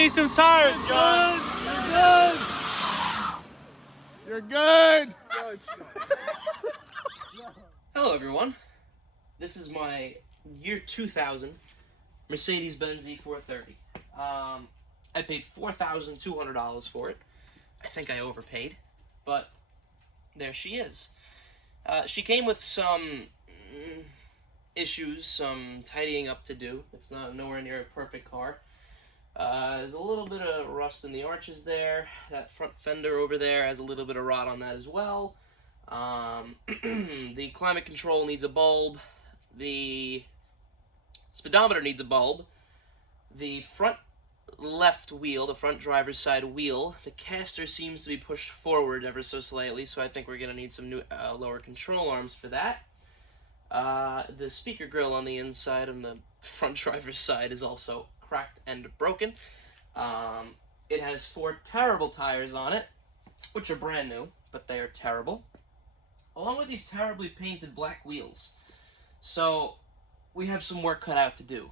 need some tires, John. You're good. Hello everyone, this is my year 2000 Mercedes-Benz E430. I paid $4,200 for it. I think I overpaid, but there she is. She came with some issues, some tidying up to do. It's nowhere near a perfect car. There's a little bit of rust in the arches there. That front fender over there has a little bit of rot on that as well. The climate control needs a bulb. The speedometer needs a bulb. The front left wheel, the front driver's side wheel, the caster seems to be pushed forward ever so slightly, so I think we're going to need some new lower control arms for that. The speaker grill on the inside on the front driver's side is also cracked and broken. It has 4 terrible tires on it, which are brand new, but they are terrible, along with these terribly painted black wheels. So we have some work cut out to do.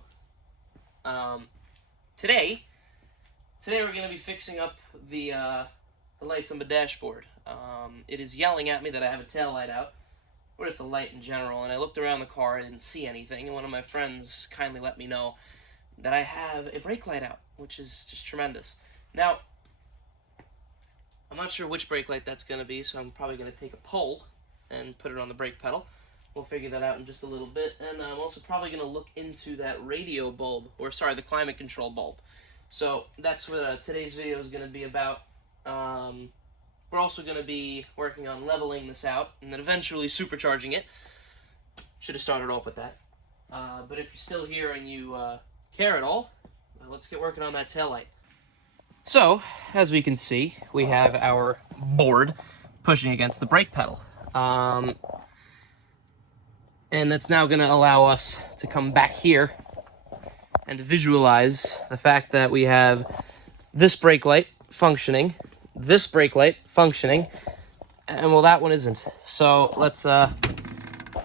Today we're going to be fixing up the lights on the dashboard. It is yelling at me that I have a tail light out, or just a light in general, and I looked around the car, I didn't see anything, and one of my friends kindly let me know that I have a brake light out, which is just tremendous. Now, I'm not sure which brake light that's going to be, so I'm probably going to take a pole and put it on the brake pedal. We'll figure that out in just a little bit, and I'm also probably going to look into that radio bulb, or sorry, the climate control bulb. So that's what today's video is going to be about. We're also going to be working on leveling this out, and then eventually supercharging it. Should have started off with that. But if you're still here and you care at all, let's get working on that taillight. So, as we can see, we have our board pushing against the brake pedal. And that's now going to allow us to come back here and visualize the fact that we have this brake light functioning, this brake light functioning, and well, that one isn't. So let's have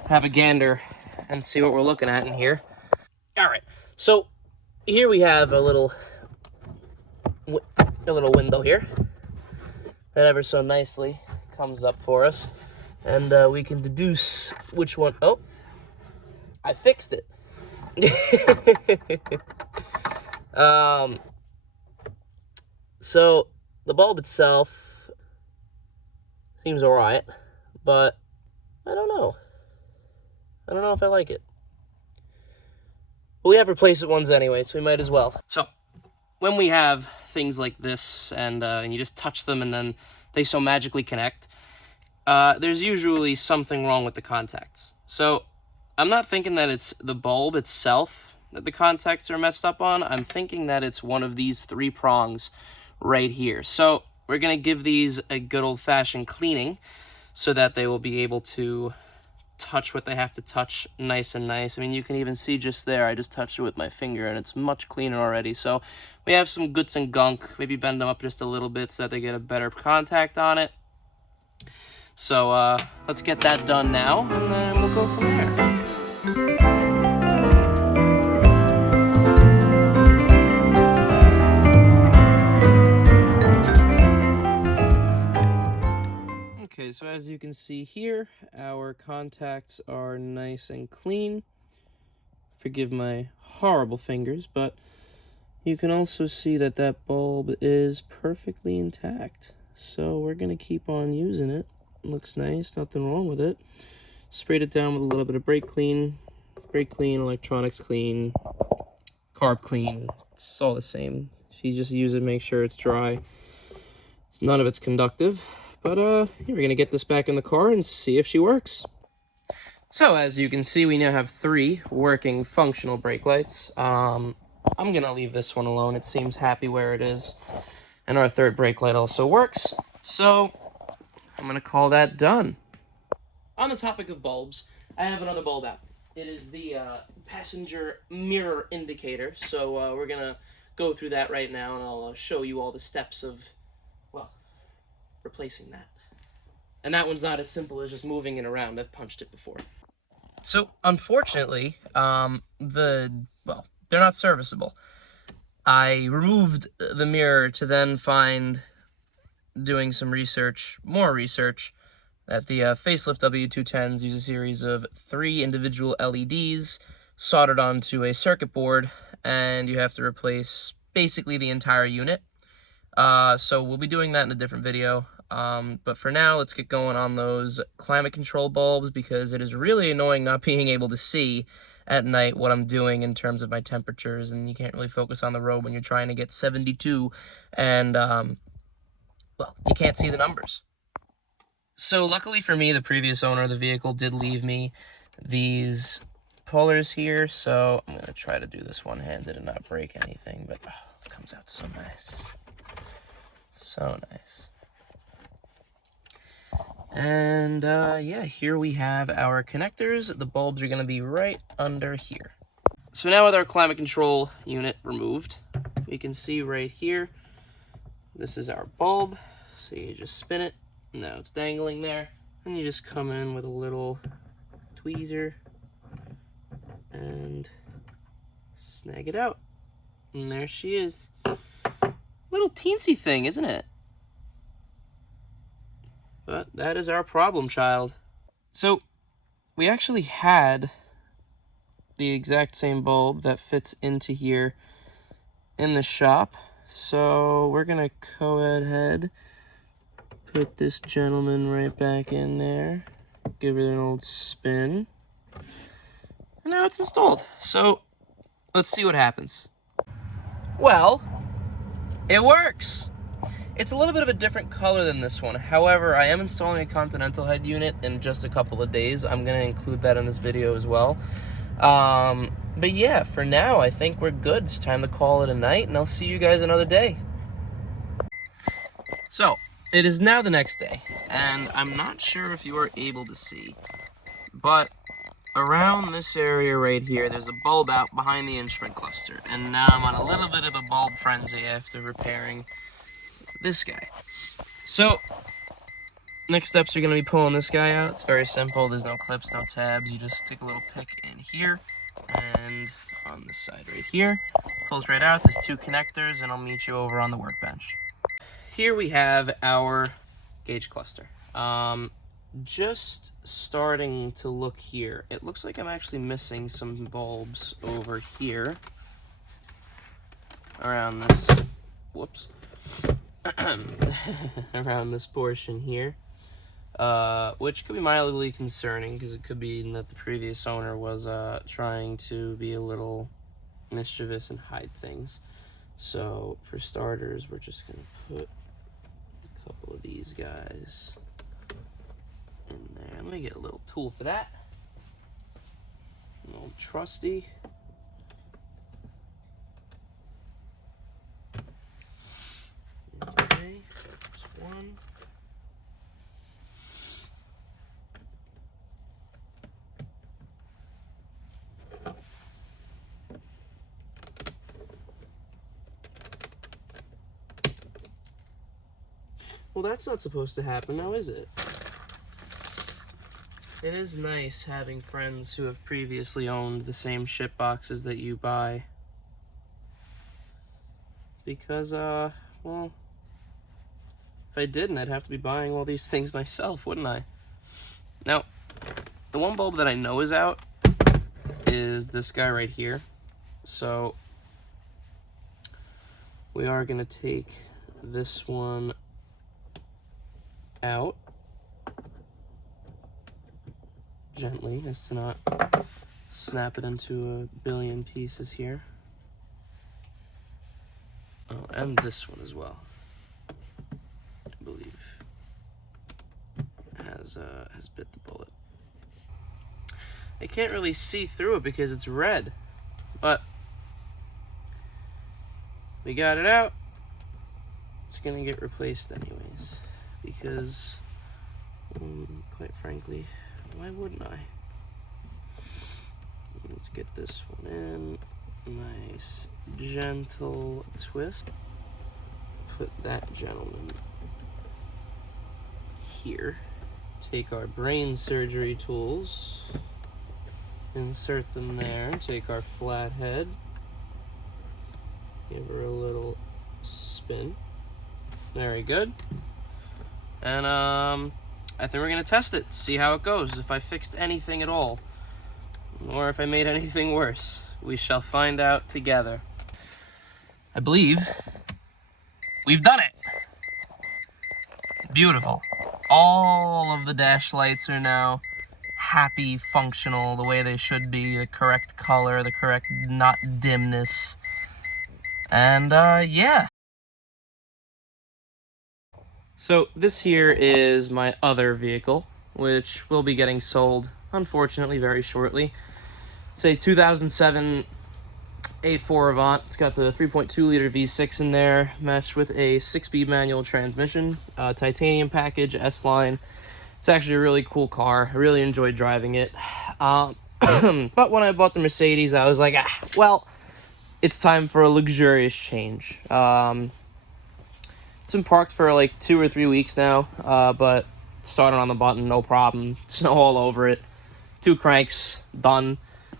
a gander and see what we're looking at in here. All right, so here we have a little window here that ever so nicely comes up for us, and we can deduce which one. Oh, I fixed it. So the bulb itself seems alright, but I don't know. I don't know if I like it. But we have replacement ones anyway, so we might as well. So when we have things like this, and you just touch them and then they so magically connect, there's usually something wrong with the contacts. So I'm not thinking that it's the bulb itself that the contacts are messed up on. I'm thinking that it's one of these 3 prongs right here. So we're going to give these a good old-fashioned cleaning so that they will be able to touch what they have to touch nice and nice. I mean, you can even see just there, I just touched it with my finger and it's much cleaner already. So we have some goods and gunk, maybe bend them up just a little bit so that they get a better contact on it. So let's get that done now, and then we'll go from there. Okay, so as you can see here, our contacts are nice and clean. Forgive my horrible fingers, but you can also see that that bulb is perfectly intact. So we're going to keep on using it. Looks nice, nothing wrong with it. Sprayed it down with a little bit of brake clean, electronics clean, carb clean. It's all the same. If you just use it, make sure it's dry. None of it's conductive. But we're gonna get this back in the car and see if she works. So as you can see, we now have 3 working functional brake lights. I'm gonna leave this one alone. It seems happy where it is. And our 3rd brake light also works. So I'm going to call that done. On the topic of bulbs, I have another bulb out. It is the passenger mirror indicator, so we're going to go through that right now, and I'll show you all the steps of, well, replacing that. And that one's not as simple as just moving it around. I've punched it before. So, unfortunately, they're not serviceable. I removed the mirror to then find, doing some research, more research, that the facelift W210s use a series of 3 individual LEDs soldered onto a circuit board, and you have to replace basically the entire unit. So we'll be doing that in a different video. But for now, let's get going on those climate control bulbs, because it is really annoying not being able to see at night what I'm doing in terms of my temperatures, and you can't really focus on the road when you're trying to get 72, and, well, you can't see the numbers. So luckily for me, the previous owner of the vehicle did leave me these pullers here, so I'm going to try to do this one-handed and not break anything, but it comes out so nice. So nice. And yeah, here we have our connectors. The bulbs are going to be right under here. So now with our climate control unit removed, we can see right here, this is our bulb. So you just spin it, now it's dangling there, and you just come in with a little tweezer and snag it out. And there she is. Little teensy thing, isn't it? But that is our problem child. So we actually had the exact same bulb that fits into here in the shop. So we're gonna go ahead, put this gentleman right back in there, give it an old spin, and now it's installed. So let's see what happens. Well, it works. It's a little bit of a different color than this one. However, I am installing a Continental head unit in just a couple of days. I'm going to include that in this video as well. But yeah, for now, I think we're good. It's time to call it a night, and I'll see you guys another day. So, it is now the next day, and I'm not sure if you are able to see, but around this area right here, there's a bulb out behind the instrument cluster, and now I'm on a little bit of a bulb frenzy after repairing this guy. So, next steps are going to be pulling this guy out. It's very simple. There's no clips, no tabs. You just stick a little pick in here, and on this side right here, pulls right out. There's 2 connectors, and I'll meet you over on the workbench. Here we have our gauge cluster. Just starting to look here. It looks like I'm actually missing some bulbs over here around this, whoops, around this portion here, which could be mildly concerning, because it could be that the previous owner was trying to be a little mischievous and hide things. So for starters, we're just going to put a couple of these guys in there. Let me get a little tool for that. An old trusty. Okay, there's one. Well, that's not supposed to happen now, is it? It is nice having friends who have previously owned the same ship boxes that you buy. Because, well, if I didn't, I'd have to be buying all these things myself, wouldn't I? Now, the one bulb that I know is out is this guy right here. So, we are going to take this one out gently, as to not snap it into a billion pieces here. Oh, and this one as well, I believe, has bit the bullet. I can't really see through it because it's red, but we got it out. It's gonna get replaced anyways, because quite frankly, why wouldn't I? Let's get this one in. Nice, gentle twist. Put that gentleman here. Take our brain surgery tools, insert them there. Take our flathead, Give her a little spin. Very good. And I think we're gonna test it, see how it goes, if I fixed anything at all, or if I made anything worse. We shall find out together. I believe we've done it. Beautiful. All of the dash lights are now happy, functional, the way they should be, the correct color, the correct not dimness. And yeah. So this here is my other vehicle, which will be getting sold, unfortunately, very shortly. It's a 2007 A4 Avant. It's got the 3.2 liter V6 in there, matched with a 6-speed manual transmission, titanium package, S-line. It's actually a really cool car. I really enjoyed driving it. But when I bought the Mercedes, I was like, well, it's time for a luxurious change. It's been parked for like 2 or 3 weeks now, but started on the button, no problem. Snow all over it. 2 cranks, done.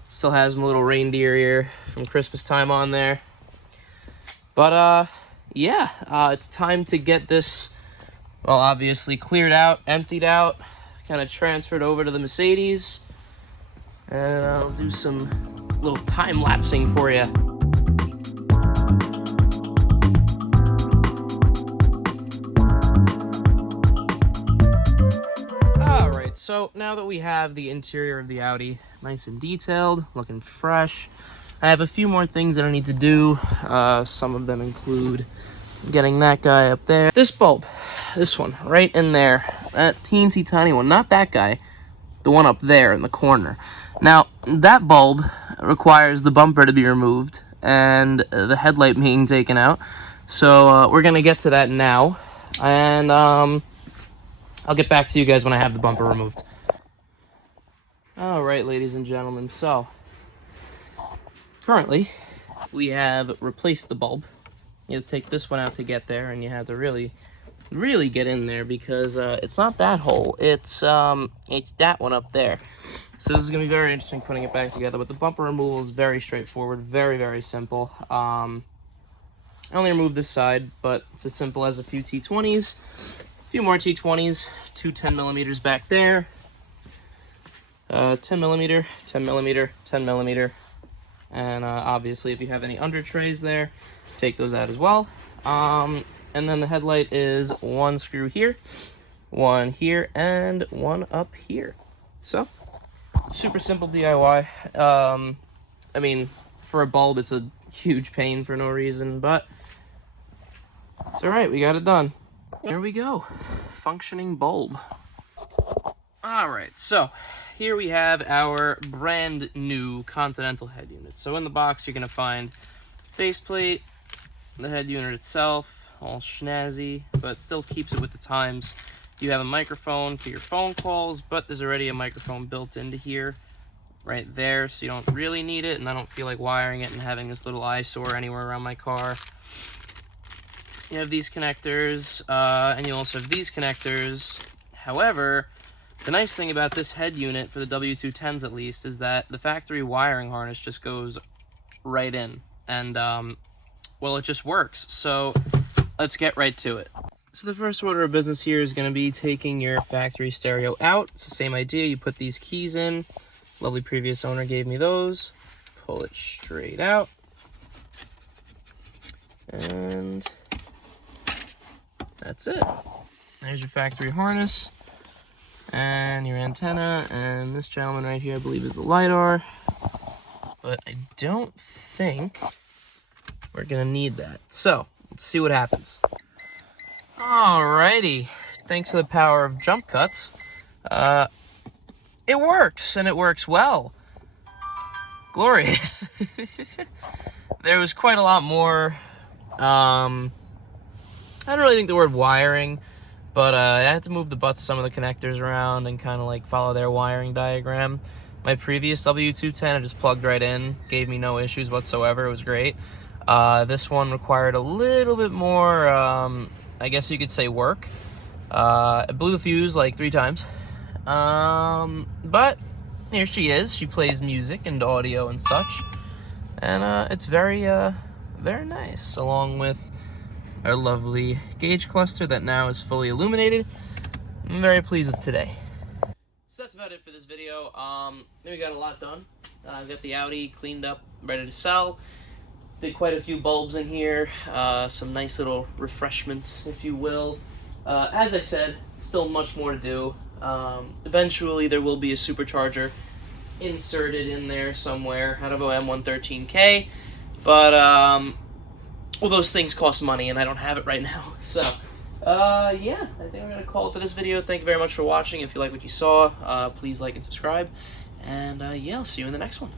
Still has my little reindeer ear from Christmas time on there. But, yeah, it's time to get this, well, obviously cleared out, emptied out, kind of transferred over to the Mercedes. And I'll do some little time-lapsing for you. Alright, so now that we have the interior of the Audi nice and detailed, looking fresh, I have a few more things that I need to do. Some of them include getting that guy up there. This bulb, this one, right in there, that teensy tiny one, not that guy, the one up there in the corner. Now, that bulb requires the bumper to be removed and the headlight being taken out. So we're going to get to that now. And I'll get back to you guys when I have the bumper removed. Alright, ladies and gentlemen, so currently we have replaced the bulb. You have to take this one out to get there, and you have to really get in there because it's not that hole, it's that one up there. So this is going to be very interesting putting it back together, but the bumper removal is very straightforward, very simple. I only removed this side, but it's as simple as a few T20s, a few more T20s, 2 10mm back there, 10mm, 10mm, 10mm, and obviously if you have any under trays there, take those out as well. And then the headlight is 1 screw here, 1 here, and 1 up here. So, super simple DIY. I mean, for a bulb, it's a huge pain for no reason, but it's alright, we got it done. Here we go. Functioning bulb. Alright, so here we have our brand new Continental head unit. So in the box, you're going to find faceplate, the head unit itself, all snazzy, but still keeps it with the times. You have a microphone for your phone calls, but there's already a microphone built into here, right there, so you don't really need it, and I don't feel like wiring it and having this little eyesore anywhere around my car. You have these connectors, and you also have these connectors. However, the nice thing about this head unit, for the W210s at least, is that the factory wiring harness just goes right in, and well, it just works. So let's get right to it. So the first order of business here is going to be taking your factory stereo out. It's the same idea. You put these keys in. Lovely previous owner gave me those. Pull it straight out. And that's it. There's your factory harness and your antenna, and this gentleman right here I believe is the LiDAR, but I don't think we're gonna need that. So let's see what happens. Alrighty, thanks to the power of jump cuts, it works, and it works well. Glorious. There was quite a lot more, I don't really think the word wiring, but I had to move the butts of some of the connectors around and kind of like follow their wiring diagram. My previous W210 I just plugged right in, gave me no issues whatsoever, it was great. This one required a little bit more, I guess you could say, work. I blew the fuse like 3 times. But here she is. She plays music and audio and such. And it's very Very nice, along with our lovely gauge cluster that now is fully illuminated. I'm very pleased with today. So that's about it for this video. We got a lot done. I've got the Audi cleaned up, ready to sell. Did quite a few bulbs in here, some nice little refreshments, if you will. As I said, still much more to do. Eventually there will be a supercharger inserted in there somewhere out of M113K, but well, those things cost money and I don't have it right now. So yeah, I think we're gonna call it for this video. Thank you very much for watching. If you like what you saw, please like and subscribe, and yeah, I'll see you in the next one.